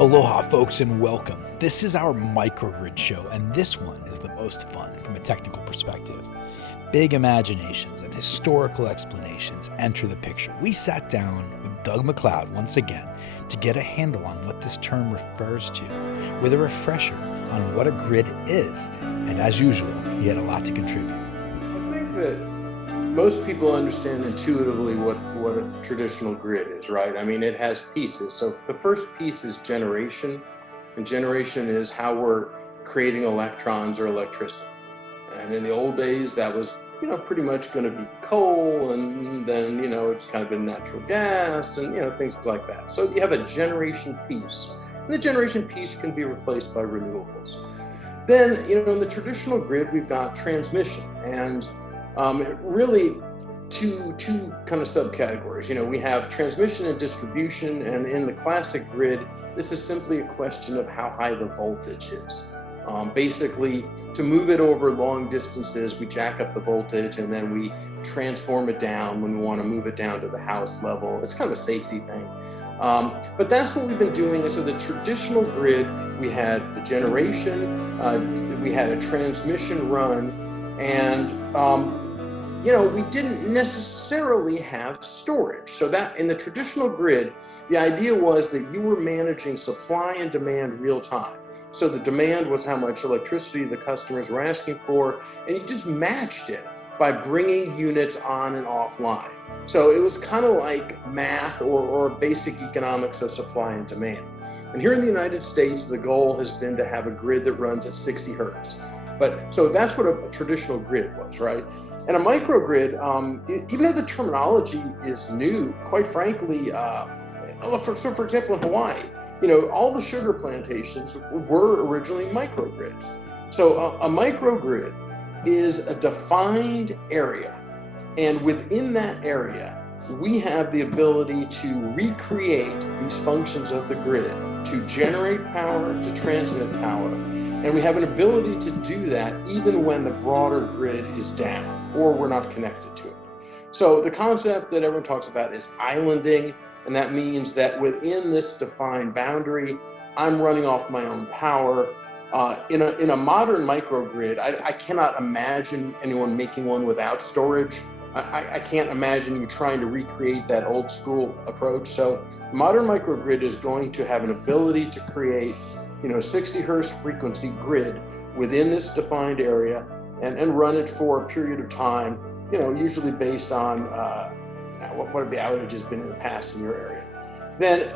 Aloha folks and welcome. This is our microgrid show and this one is the most fun from a technical perspective. Big imaginations and historical explanations enter the picture. We sat down with Doug McLeod once again to get a handle on what this term refers to, with a refresher on what a grid is, and as usual, he had a lot to contribute. I think that most people understand intuitively what a traditional grid is, right? I mean, it has pieces. So the first piece is generation, and generation is how we're creating electrons or electricity. And in the old days, that was, pretty much going to be coal, and then, it's kind of been natural gas and, things like that. So you have a generation piece, and the generation piece can be replaced by renewables. Then, in the traditional grid, we've got transmission, and really two kind of subcategories. We have transmission and distribution, and in the classic grid, this is simply a question of how high the voltage is. Basically, to move it over long distances, we jack up the voltage and then we transform it down when we want to move it down to the house level. It's kind of a safety thing. But that's what we've been doing. And so the traditional grid, we had the generation, we had a transmission run, and we didn't necessarily have storage. So that in the traditional grid, the idea was that you were managing supply and demand real time. So the demand was how much electricity the customers were asking for, and you just matched it by bringing units on and offline. So it was kind of like math or basic economics of supply and demand. And here in the United States, the goal has been to have a grid that runs at 60 hertz. So that's what a traditional grid was, right? And a microgrid, even though the terminology is new, quite frankly, for example, in Hawaii, all the sugar plantations were originally microgrids. So a microgrid is a defined area. And within that area, we have the ability to recreate these functions of the grid, to generate power, to transmit power. And we have an ability to do that even when the broader grid is down or we're not connected to it. So the concept that everyone talks about is islanding. And that means that within this defined boundary, I'm running off my own power. In a modern microgrid, I cannot imagine anyone making one without storage. I can't imagine you trying to recreate that old school approach. So modern microgrid is going to have an ability to create, 60 hertz frequency grid within this defined area and run it for a period of time, usually based on what have the outages been in the past in your area. Then,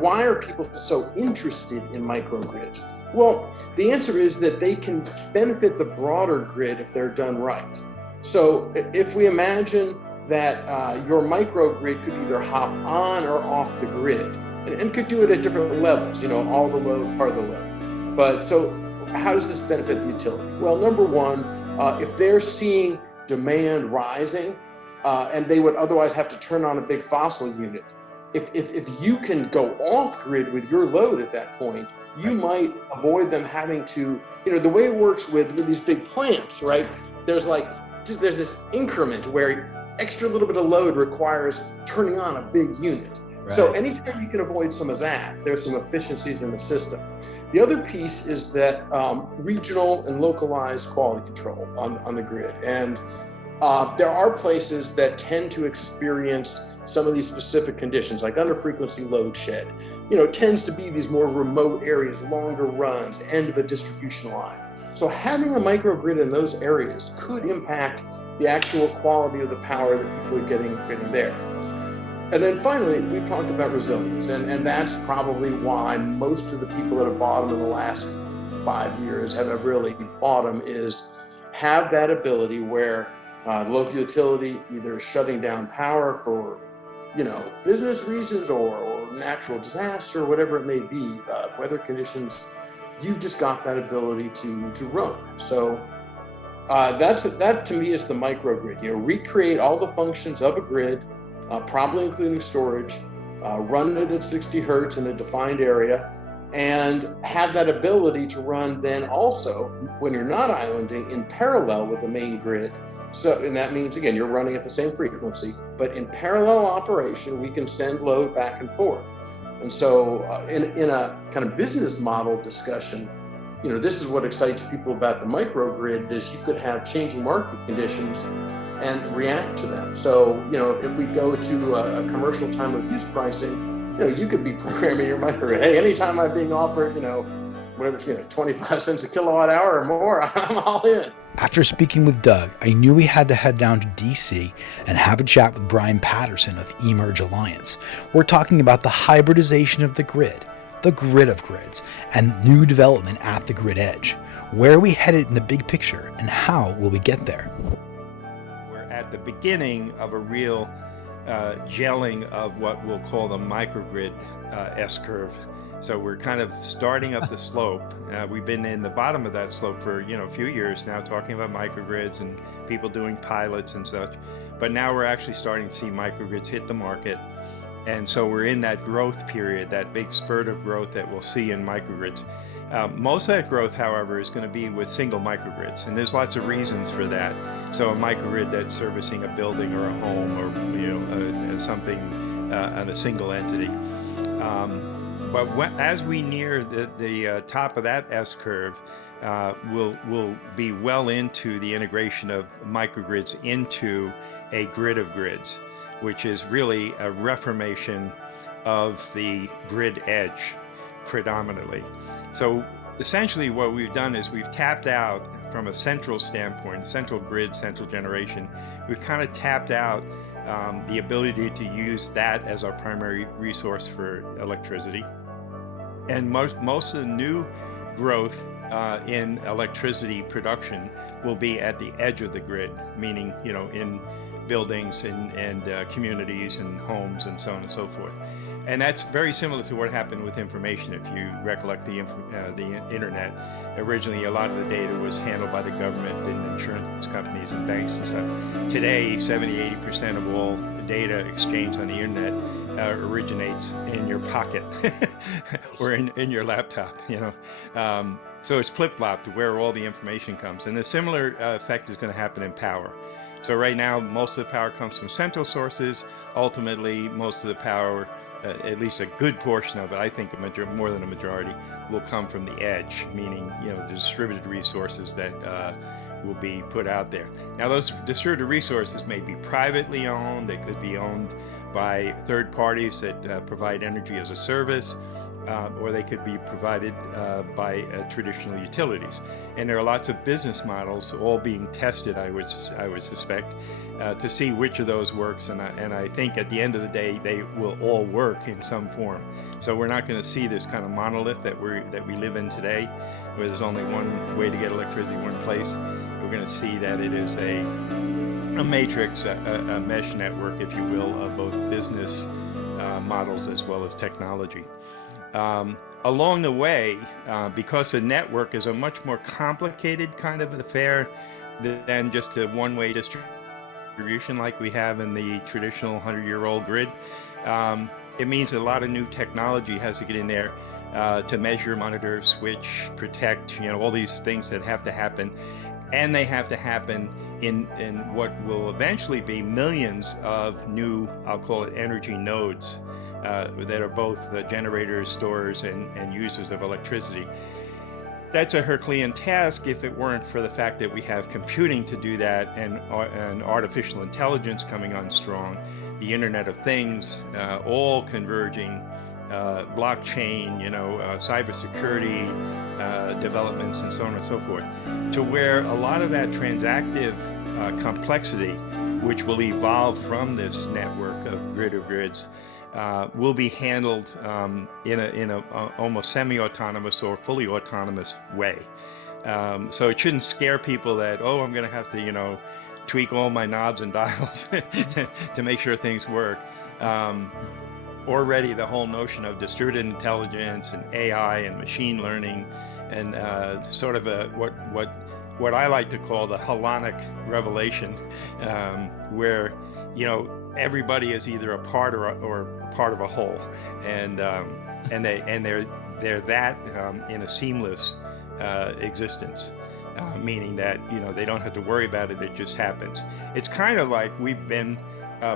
why are people so interested in microgrids? Well, the answer is that they can benefit the broader grid if they're done right. So if we imagine that your microgrid could either hop on or off the grid and could do it at different levels, all the load, part of the load. But so how does this benefit the utility? Well, number one, if they're seeing demand rising, and they would otherwise have to turn on a big fossil unit. If you can go off grid with your load at that point, you might avoid them having to, the way it works with these big plants, right? There's this increment where extra little bit of load requires turning on a big unit. Right. So anytime you can avoid some of that, there's some efficiencies in the system. The other piece is that regional and localized quality control on the grid. And there are places that tend to experience some of these specific conditions, like under frequency load shed. Tends to be these more remote areas, longer runs, end of a distribution line. So having a microgrid in those areas could impact the actual quality of the power that people are getting there. And then finally, we've talked about resilience, and that's probably why most of the people that have bought them in the last 5 years have really bought them, is have that ability where local utility either shutting down power for, business reasons or natural disaster, whatever it may be, weather conditions, you've just got that ability to run. So that to me is the microgrid. Recreate all the functions of a grid, probably including storage, run it at 60 hertz in a defined area, and have that ability to run then also, when you're not islanding, in parallel with the main grid. So, and that means, again, you're running at the same frequency, but in parallel operation, we can send load back and forth. And so in a kind of business model discussion, this is what excites people about the microgrid is you could have changing market conditions and react to them. So, if we go to a commercial time of use pricing, you could be programming your microgrid. Hey, anytime I'm being offered, whatever it's 25 cents a kilowatt hour or more, I'm all in. After speaking with Doug, I knew we had to head down to DC and have a chat with Brian Patterson of eMerge Alliance. We're talking about the hybridization of the grid of grids, and new development at the grid edge. Where are we headed in the big picture, and how will we get there? We're at the beginning of a real gelling of what we'll call the microgrid S curve. So we're kind of starting up the slope. We've been in the bottom of that slope for a few years now, talking about microgrids and people doing pilots and such. But now we're actually starting to see microgrids hit the market. And so we're in that growth period, that big spurt of growth that we'll see in microgrids. Most of that growth, however, is going to be with single microgrids, and there's lots of reasons for that. So a microgrid that's servicing a building or a home or something on a single entity. But as we near the top of that S curve, we'll be well into the integration of microgrids into a grid of grids, which is really a reformation of the grid edge predominantly. So essentially what we've done is we've tapped out from a central standpoint, central grid, central generation, we've kind of tapped out the ability to use that as our primary resource for electricity. And most of the new growth in electricity production will be at the edge of the grid, meaning, in buildings and communities and homes and so on and so forth. And that's very similar to what happened with information. If you recollect the internet, originally a lot of the data was handled by the government and insurance companies and banks and stuff. Today, 70-80% of all data exchanged on the internet originates in your pocket or in your laptop, So it's flip-flopped to where all the information comes. And a similar effect is going to happen in power. So right now, most of the power comes from central sources. Ultimately, most of the power, at least a good portion of it, I think more than a majority, will come from the edge, meaning, the distributed resources that will be put out there. Now, those distributed resources may be privately owned. They could be owned by third parties that provide energy as a service, or they could be provided by traditional utilities. And there are lots of business models all being tested, I would suspect, to see which of those works. And I think at the end of the day, they will all work in some form. So we're not going to see this kind of monolith that we live in today, where there's only one way to get electricity, one place. We're going to see that it is a matrix, a mesh network, if you will, of both business models as well as technology. Along the way, because a network is a much more complicated kind of affair than just a one-way distribution like we have in the traditional 100-year-old grid, it means a lot of new technology has to get in there to measure, monitor, switch, protect, all these things that have to happen. And they have to happen in what will eventually be millions of new, I'll call it energy nodes, that are both generators, storers, and users of electricity. That's a Herculean task if it weren't for the fact that we have computing to do that and artificial intelligence coming on strong, the Internet of Things, all converging, blockchain, cybersecurity developments, and so on and so forth, to where a lot of that transactive complexity, which will evolve from this network of grids, will be handled in a almost semi-autonomous or fully autonomous way. So it shouldn't scare people that, I'm going to have to, tweak all my knobs and dials to make sure things work. Already the whole notion of distributed intelligence and AI and machine learning and sort of what I like to call the holonic revelation, where everybody is either a part or part of a whole, and they're that in a seamless existence, meaning that they don't have to worry about it; it just happens. It's kind of like we've been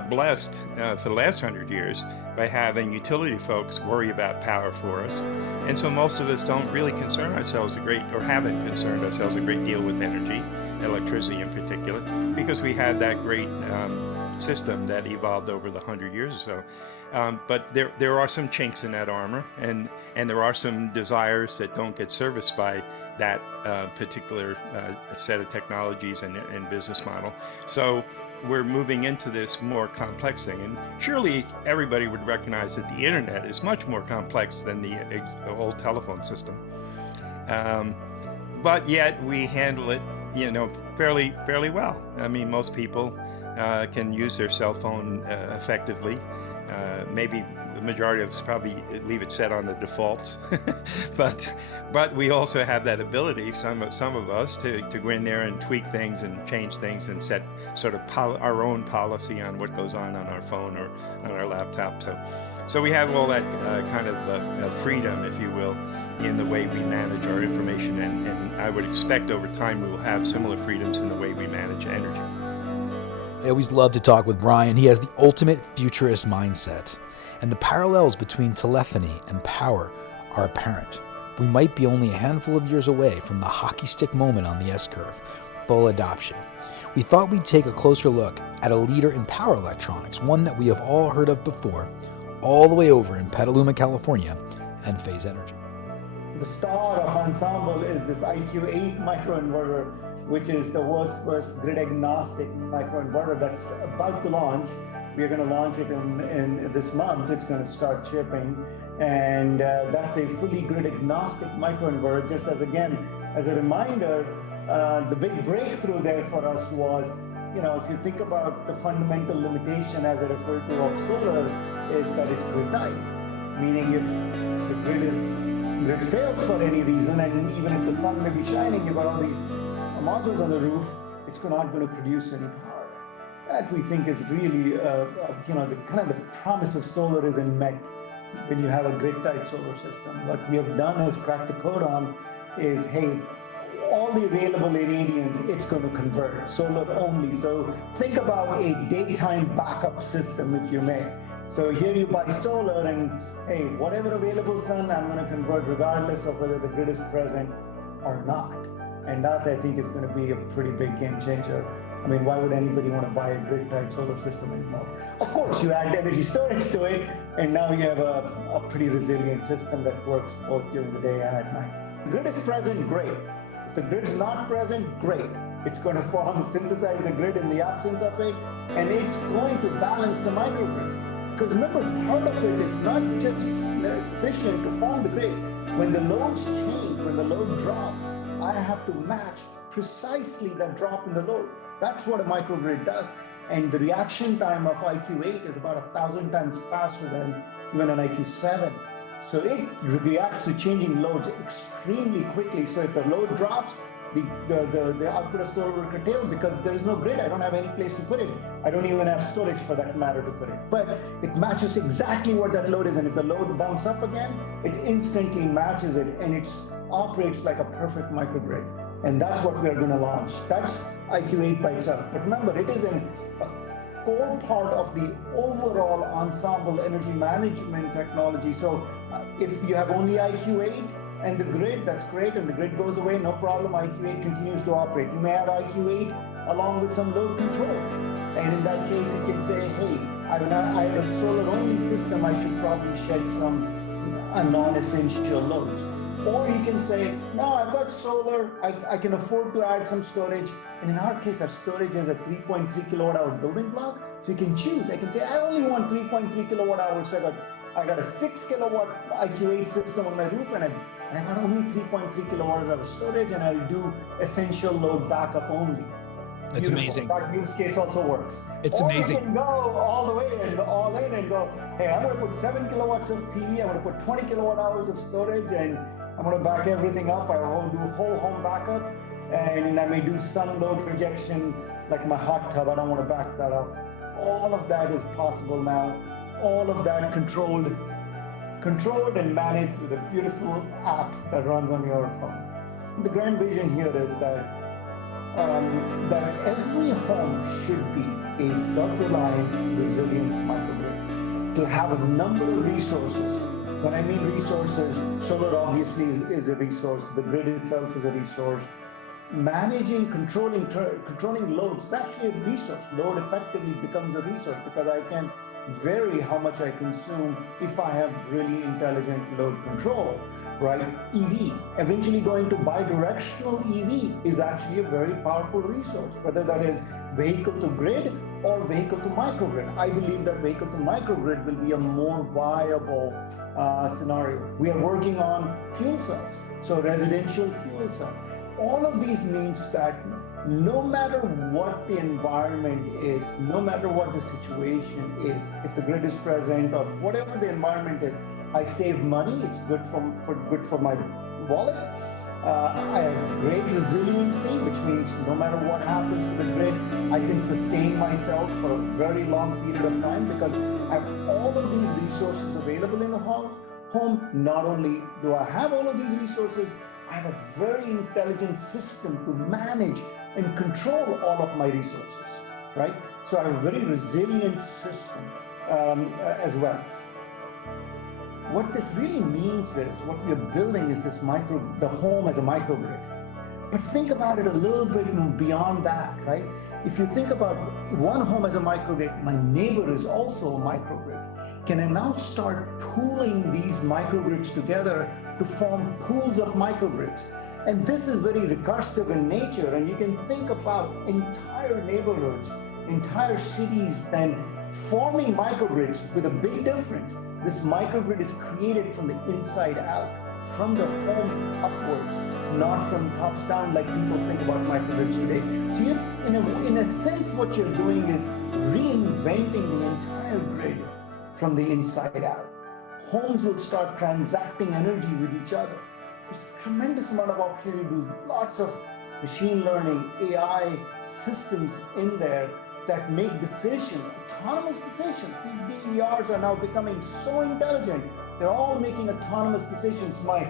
blessed for the last 100 years by having utility folks worry about power for us. And so most of us don't really concern ourselves or haven't concerned ourselves a great deal with energy, electricity in particular, because we had that great system that evolved over the 100 years or so. But there are some chinks in that armor, and there are some desires that don't get serviced by that particular set of technologies and business model. So we're moving into this more complex thing. And surely everybody would recognize that the internet is much more complex than the old telephone system. But yet we handle it, fairly well. I mean, most people can use their cell phone effectively. Maybe the majority of us probably leave it set on the defaults, but we also have that ability, some of us, to go in there and tweak things and change things and set sort of our own policy on what goes on our phone or on our laptop. So we have all that kind of freedom, if you will, in the way we manage our information, and I would expect over time we will have similar freedoms in the way we manage energy. I always love to talk with Brian. He has the ultimate futurist mindset, and the parallels between telephony and power are apparent. We might be only a handful of years away from the hockey stick moment on the S-curve, full adoption. We thought we'd take a closer look at a leader in power electronics, one that we have all heard of before, all the way over in Petaluma, California, Enphase Energy. The star of Ensemble is this IQ8 microinverter, which is the world's first grid-agnostic microinverter that's about to launch. We're going to launch it in this month. It's going to start shipping, and that's a fully grid-agnostic microinverter. Just as a reminder, the big breakthrough there for us was, if you think about the fundamental limitation, as I referred to, of solar, is that it's grid tight, meaning if the grid fails for any reason, and even if the sun may be shining, you've got all these modules on the roof, it's not going to produce any power. That we think is really, the promise of solar isn't met when you have a grid-tight solar system. What we have done is crack the code on is, hey, all the available irradiance, it's going to convert solar only. So think about a daytime backup system, if you may. So here you buy solar, and hey, whatever available sun, I'm going to convert regardless of whether the grid is present or not. And that, I think, is going to be a pretty big game changer. I mean, why would anybody want to buy a grid-tight solar system anymore? Of course, you add energy storage to it, and now you have a pretty resilient system that works both during the day and at night. The grid is present, great. If the grid's not present, great. It's going to synthesize the grid in the absence of it, and it's going to balance the microgrid. Because remember, part of it is not just sufficient to form the grid. When the loads change, when the load drops, I have to match precisely that drop in the load. That's what a microgrid does. And the reaction time of IQ8 is about 1,000 times faster than even an IQ7. So it reacts to changing loads extremely quickly. So if the load drops, the output of solar will curtail because there is no grid. I don't have any place to put it. I don't even have storage for that matter to put it. But it matches exactly what that load is. And if the load bumps up again, it instantly matches it, and it operates like a perfect microgrid. And that's what we are going to launch. That's IQ8 by itself. But remember, it is a core part of the overall Ensemble energy management technology. So if you have only IQ8 and the grid, that's great, and the grid goes away, no problem, IQ8 continues to operate. You may have IQ8 along with some load control. And in that case, you can say, hey, I have a solar-only system, I should probably shed some non-essential loads. Or you can say, no, I've got solar, I can afford to add some storage. And in our case, our storage is a 3.3 kilowatt hour building block. So you can choose. I can say, I only want 3.3 kilowatt hours. So I got a 6 kilowatt IQ8 system on my roof, and I got only 3.3 kilowatt hours of storage, and I'll do essential load backup only. That's amazing. That use case also works. It's amazing. You can go all the way and all in and go, hey, I'm going to put 7 kilowatts of PV, I'm going to put 20 kilowatt hours of storage, and I'm going to back everything up. I will do whole home backup, and I may do some load rejection like my hot tub. I don't want to back that up. All of that is possible now. All of that controlled and managed with a beautiful app that runs on your phone. The grand vision here is that every home should be a self-reliant, resilient microgrid. To have a number of resources. When I mean resources, solar obviously is a resource, the grid itself is a resource. Managing, controlling loads is actually a resource. Load effectively becomes a resource because I can vary how much I consume if I have really intelligent load control, right? EV, eventually going to bidirectional EV is actually a very powerful resource, whether that is vehicle to grid or vehicle to microgrid. I believe that vehicle to microgrid will be a more viable scenario. We are working on fuel cells, so residential fuel cell. All of these means that no matter what the environment is, no matter what the situation is, if the grid is present or whatever the environment is, I save money. It's good for my wallet. I have great resiliency, which means no matter what happens to the grid, I can sustain myself for a very long period of time because I have all of these resources available in the home. Not only do I have all of these resources, I have a very intelligent system to manage and control all of my resources, right? So I have a very resilient system as well. What this really means is, what we are building is the home as a microgrid. But think about it a little bit beyond that, right? If you think about one home as a microgrid, my neighbor is also a microgrid. Can I now start pooling these microgrids together to form pools of microgrids? And this is very recursive in nature, and you can think about entire neighborhoods, entire cities, then forming microgrids with a big difference. This microgrid is created from the inside out, from the home upwards, not from tops down like people think about microgrids today. So in a sense, what you're doing is reinventing the entire grid from the inside out. Homes will start transacting energy with each other. There's a tremendous amount of opportunity to do lots of machine learning, AI systems in there that make decisions, autonomous decisions. These DERs are now becoming so intelligent. They're all making autonomous decisions. I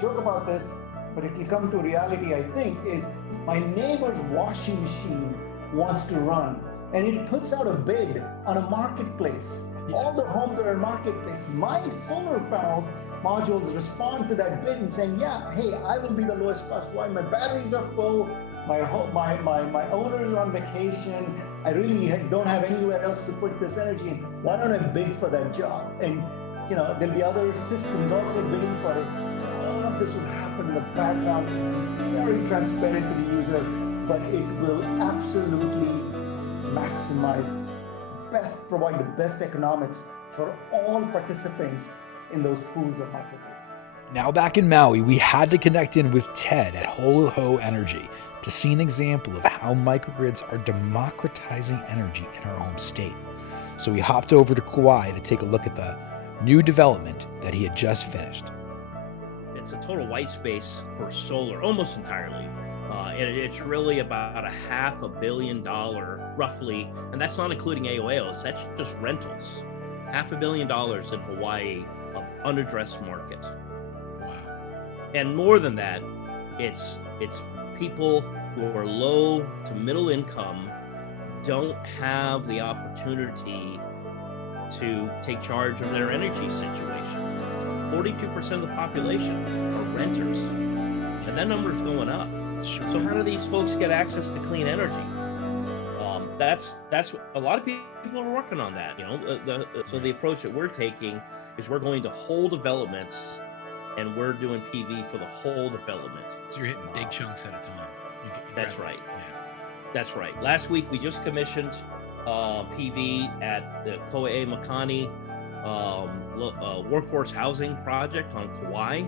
joke about this, but it will come to reality, I think, is my neighbor's washing machine wants to run, and it puts out a bid on a marketplace. All the homes are in marketplace. My solar panels modules respond to that bid and saying, yeah, hey, I will be the lowest cost. Why? My batteries are full. My owner is on vacation. I really don't have anywhere else to put this energy in. Why don't I bid for that job? And there'll be other systems also bidding for it. All of this will happen in the background. It will be very transparent to the user, but it will absolutely maximize provide the best economics for all participants in those pools of microgrids. Now back in Maui, we had to connect in with Ted at Holoho Energy to see an example of how microgrids are democratizing energy in our home state. So we hopped over to Kauai to take a look at the new development that he had just finished. It's a total white space for solar, almost entirely. It's really about $500 million, roughly, and that's not including AOAs, that's just rentals. $500 million in Hawaii of unaddressed market. Wow. And more than that, it's people who are low to middle income, don't have the opportunity to take charge of their energy situation. 42% of the population are renters, and that number is going up. Sure. So how do these folks get access to clean energy? That's a lot of people are working on that. So the approach that we're taking is we're going to whole developments, and we're doing PV for the whole development. So you're hitting big chunks at a time. That's right. Yeah. That's right. Last week we just commissioned PV at the Ko'e Makani workforce housing project on Kauai.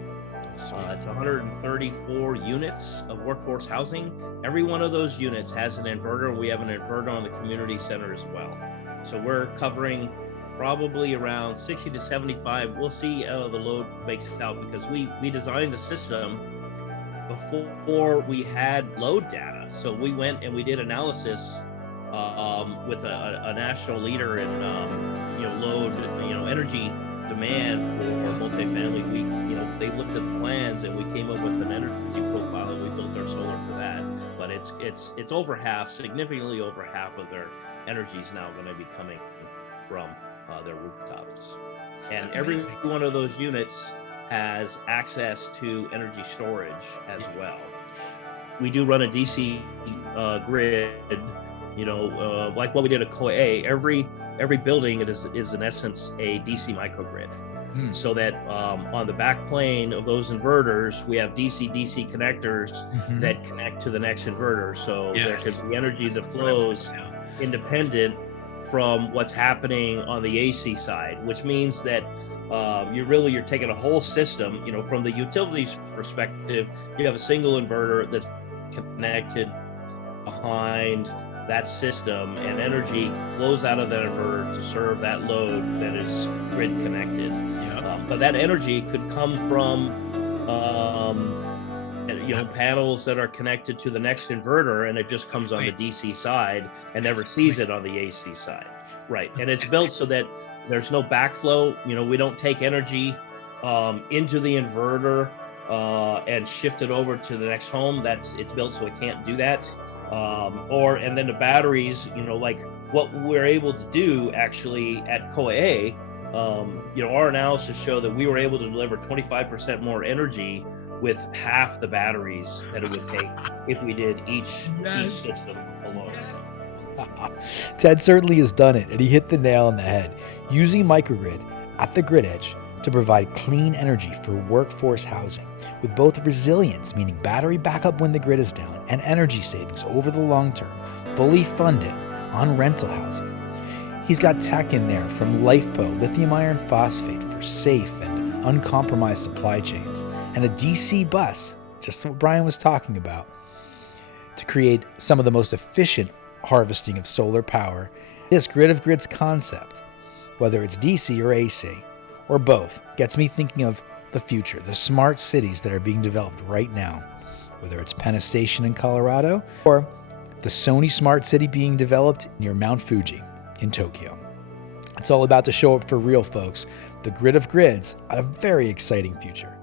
It's 134 units of workforce housing. Every one of those units has an inverter, and we have an inverter on the community center as well. So we're covering probably around 60 to 75. We'll see how the load makes out, because we designed the system before we had load data. So we went and we did analysis with a national leader in load, energy demand for multifamily. They looked at the plans, and we came up with an energy profile, and we built our solar to that. But but it's over half, significantly over half of their energy is now going to be coming from their rooftops. And That's every amazing. one of those units has access to energy storage as well. We do run a DC grid, like what we did at COA. Every building is in essence a DC microgrid. So that on the back plane of those inverters, we have DC connectors that connect to the next inverter. So there could be energy that flows independent from what's happening on the AC side, which means that you're taking a whole system. From the utilities perspective, you have a single inverter that's connected behind that system, and energy flows out of that inverter to serve that load that is grid connected. But that energy could come from panels that are connected to the next inverter, and it just comes on the DC side and never sees it on the AC side. Right. And it's built so that there's no backflow. We don't take energy into the inverter and shift it over to the next home. It's built so it can't do that. And then the batteries, like what we're able to do actually at COA, our analysis show that we were able to deliver 25% more energy with half the batteries that it would take if we did each system alone. Ted certainly has done it, and he hit the nail on the head, using microgrid at the grid edge to provide clean energy for workforce housing, with both resilience, meaning battery backup when the grid is down, and energy savings over the long term, fully funded on rental housing. He's got tech in there from LifePo, lithium iron phosphate for safe and uncompromised supply chains, and a DC bus, just what Brian was talking about, to create some of the most efficient harvesting of solar power. This grid of grids concept, whether it's DC or AC, or both, gets me thinking of the future, the smart cities that are being developed right now, whether it's Penn Station in Colorado or the Sony Smart City being developed near Mount Fuji in Tokyo. It's all about to show up for real, folks. The grid of grids, a very exciting future.